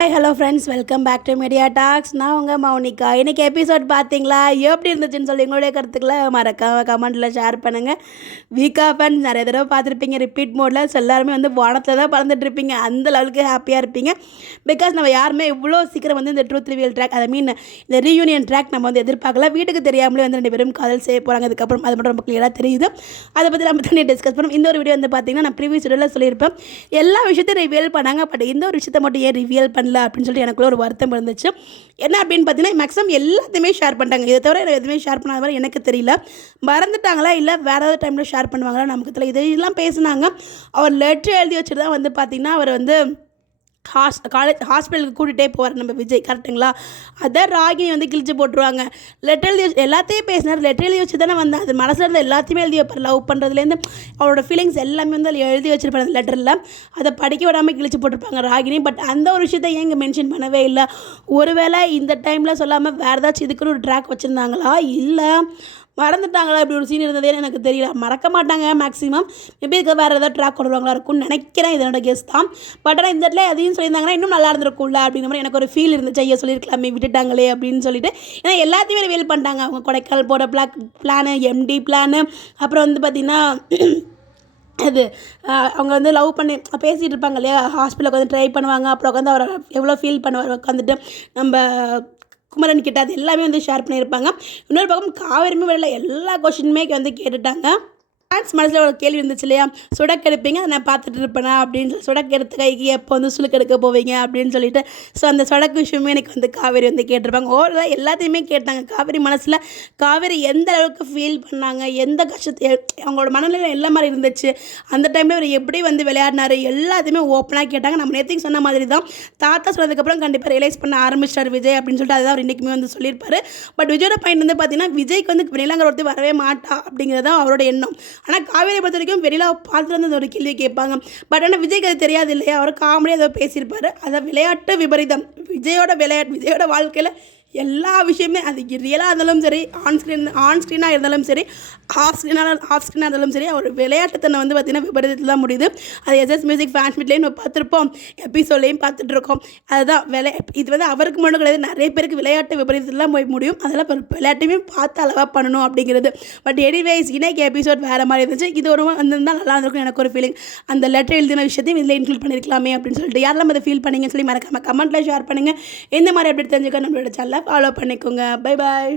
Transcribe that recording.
Hi hello friends, welcome back to media talks. நான் உங்கள் மௌனிகா. இன்றைக்கி எபிசோட் பார்த்தீங்களா? எப்படி இருந்துச்சுன்னு சொல்லி உங்களுடைய கருத்துக்களை மறக்காம கமெண்ட்டில் ஷேர் பண்ணுங்கள். வீக் ஆஃப் அண்ட் நிறைய தடவை பார்த்துருப்பீங்க ரிப்பீட் மோடில். ஸோ எல்லாருமே வந்து வானத்தில் தான் பறந்துட்டுருப்பீங்க. அந்த லெவலுக்கு ஹாப்பியாக இருப்பீங்க. பிகாஸ் நம்ம யாருமே இவ்வளோ சீக்கிரம் வந்து இந்த ட்ரூத் ரிவியல் ட்ராக், ஐ மீன் இந்த ரீயூனியன் ட்ராக் நம்ம வந்து எதிர்பார்க்கல. வீட்டுக்கு தெரியாமலே வந்து 2 பேரும் காதல் செய்ய போகிறாங்க. அதுக்கப்புறம் அது மட்டும் ரொம்ப கிளியராக தெரியுது. அதை பற்றி நம்ம தனியாக டிஸ்கஸ் பண்ணோம். இந்த ஒரு வீடியோ வந்து பார்த்திங்கன்னா நான் ப்ரீவியஸ் வீடியோவில் சொல்லியிருப்பேன், எல்லா விஷயத்தையும் ரிவியல் பண்ணாங்க. பட் இந்த ஒரு விஷயத்தை மட்டும் ஏன் ரிவியல் பண்ணல அப்படின்னு சொல்லிட்டு எனக்குள்ள ஒரு வருத்தம் இருந்துச்சு. என்ன அப்படின்னு பார்த்தீங்கன்னா, மேக்ஸிமம் எல்லாத்தையுமே ஷேர் பண்ணிட்டாங்க. இதை தவிர எதுவுமே ஷேர் பண்ணாத மாதிரி எனக்கு தெரியல. மறந்துட்டாங்களா இல்லை வேறு ஏதாவது டைமில் ஷேர் பண்ணுவாங்களா நமக்கு தெரியல. இதெல்லாம் பேசுனாங்க. அவர் லெட்ரு எழுதி வச்சுட்டு தான் வந்து பார்த்திங்கன்னா அவர் வந்து ஹாஸ்பிட்டலுக்கு கூட்டிகிட்டே போவார் நம்ம விஜய். கரெக்டுங்களா? அதான் ராகினி வந்து கிழிச்சு போட்டுருவாங்க. லெட்டர் எழுதி வச்சு எல்லாத்தையும் பேசினார். லெட்டர் எழுதி வச்சு தானே வந்து அது மனசில் இருந்து எல்லாத்தையுமே எழுதி வைப்பார். லவ் பண்ணுறதுலேருந்து அவரோட ஃபீலிங்ஸ் எல்லாமே வந்து அதில் எழுதி வச்சிருப்பார் அந்த லெட்டரில். அதை படிக்க விடாமல் கிழிச்சு போட்டிருப்பாங்க ராகினி. பட் அந்த ஒரு விஷயத்தை ஏன் இங்கே மென்ஷன் பண்ணவே இல்லை? ஒருவேளை இந்த டைமில் சொல்லாமல் வேறு ஏதாச்சும் இதுக்குன்னு ஒரு ட்ராக் வச்சுருந்தாங்களா? இல்லை மறந்துட்டாங்களா? இப்படி ஒரு சீன் இருந்ததேன்னு எனக்கு தெரியல. மறக்க மாட்டாங்க மேக்ஸிமம். மேபி இதுக்கு வேறு ஏதாவது ட்ராக் கொண்டு வருவாங்களா இருக்கும்னு நினைக்கிறேன். இதனோட கெஸ் தான். பட் ஆனால் இந்த இடத்துல எதையும் சொல்லியிருந்தாங்கன்னா இன்னும் நல்லா இருந்திருக்கும்ல அப்படிங்கிற மாதிரி எனக்கு ஒரு ஃபீல் இருந்துச்சு. ஐயா சொல்லியிருக்கலாமே, விட்டுட்டாங்களே அப்படின்னு சொல்லிட்டு. ஏன்னா எல்லாத்தையுமே ரிவீல் பண்ணிட்டாங்க. அவங்க கொடைக்கால் போட பிளானு, எம்டி பிளானு, அப்புறம் வந்து பார்த்திங்கன்னா அது அவங்க வந்து லவ் பண்ணி பேசிகிட்டு இருப்பாங்க இல்லையா, ஹாஸ்பிட்டலுக்கு வந்து ட்ரை பண்ணுவாங்க. அப்புறம் உட்காந்து அவர் எவ்வளோ ஃபீல் பண்ணுவார் உட்காந்துட்டு நம்ம குமரன் கிட்ட. அது எல்லாமே வந்து ஷேர் பண்ணியிருப்பாங்க. இன்னொரு பக்கம் காவேரியுமே வரல, எல்லா கொஷினுமே வந்து கேட்டுட்டாங்க. ஃபேன்ஸ் மனசில் ஒரு கேள்வி இருந்துச்சு இல்லையா, சுடக்கு எடுப்பீங்க அதை நான் பார்த்துட்டு இருப்பேனா அப்படின்னு சொல்லி. சுடக்கு எடுத்த கைக்கு எப்போ வந்து சுளுக்கு எடுக்க போவீங்க அப்படின்னு சொல்லிட்டு. ஸோ அந்த சுடக்கு விஷயமே எனக்கு வந்து காவேரி வந்து கேட்டிருப்பாங்க. ஓவரால் எல்லாத்தையுமே கேட்டாங்க. காவேரி மனசில் காவேரி எந்த அளவுக்கு ஃபீல் பண்ணாங்க, எந்த கஷ்டத்தை அவங்களோட மனநிலை எல்லா மாதிரி இருந்துச்சு, அந்த டைமில் அவர் எப்படி வந்து விளையாடினார், எல்லாத்தையுமே ஓப்பனாக கேட்டாங்க. நம்ம நேற்றுக்கு சொன்ன மாதிரி தான் தாத்தா சொன்னதுக்கப்புறம் கண்டிப்பாக ரியலைஸ் பண்ண ஆரம்பிச்சிட்டார் விஜய் அப்படின்னு சொல்லிட்டு அதுதான் அவர் இன்றைக்குமே வந்து சொல்லியிருப்பார். பட் விஜயோட பாயிண்ட் வந்து பார்த்தீங்கன்னா, விஜய்க்கு வந்து வெண்ணிலாங்கிற ஒருத்தர் வரவே மாட்டா அப்படிங்கிறது தான் அவரோட எண்ணம். ஆனால் காவேரியை பொறுத்த வரைக்கும் வெளியில் பார்த்துட்டு வந்து அந்த ஒரு கேள்வி கேட்பாங்க. பட் ஆனால் விஜய்க்கு அது தெரியாது இல்லையா, அவர் காமெடியாக ஏதோ பேசியிருப்பார். அதை விளையாட்டு விபரீதம். விஜயோட வாழ்க்கையில் எல்லா விஷயமே, அது ரியலாக இருந்தாலும் சரி, ஆன் ஸ்க்ரீனாக இருந்தாலும் சரி, ஆஃப் ஸ்க்ரீனாக இருந்தாலும் சரி, அவர் விளையாட்டுத்தனை வந்து பார்த்திங்கன்னா விபரீதத்தில் தான் முடியுது. அது எஸ்எஸ் மியூசிக் ஃபேன்ஸ் மீட்லேயும் நம்ம பார்த்துருப்போம், எபிசோட்லேயும் பார்த்துட்ருக்கோம். அதுதான் இது வந்து அவருக்கு மட்டும் கிடையாது, நிறைய பேருக்கு விளையாட்டு விபரீதத்தில் தான் போய் முடியும். அதெல்லாம் இப்போ விளையாட்டுமே பார்த்து அளவாக பண்ணணும் அப்படிங்கிறது. பட் எனிவேஸ் இன்னைக்கு எபிசோட் வேறு மாதிரி இருந்துச்சு. இது ஒரு வந்திருந்தால் நல்லா இருந்திருக்கும் எனக்கு ஒரு ஃபீலிங். அந்த லெட்டர் எழுதின விஷயத்தையும் இதில் இன்க்ளூட் பண்ணியிருக்கலாமே அப்படின்னு சொல்லிட்டு. யாரெல்லாம் அதை ஃபீல் பண்ணிங்கன்னு சொல்லி மறக்காமல் கமெண்ட்டில் ஷேர் பண்ணுங்கள். எந்த மாதிரி அப்படி தெரிஞ்சுக்க நம்மளோட சேனலை ஃபாலோ பண்ணிக்கோங்க. Bye bye.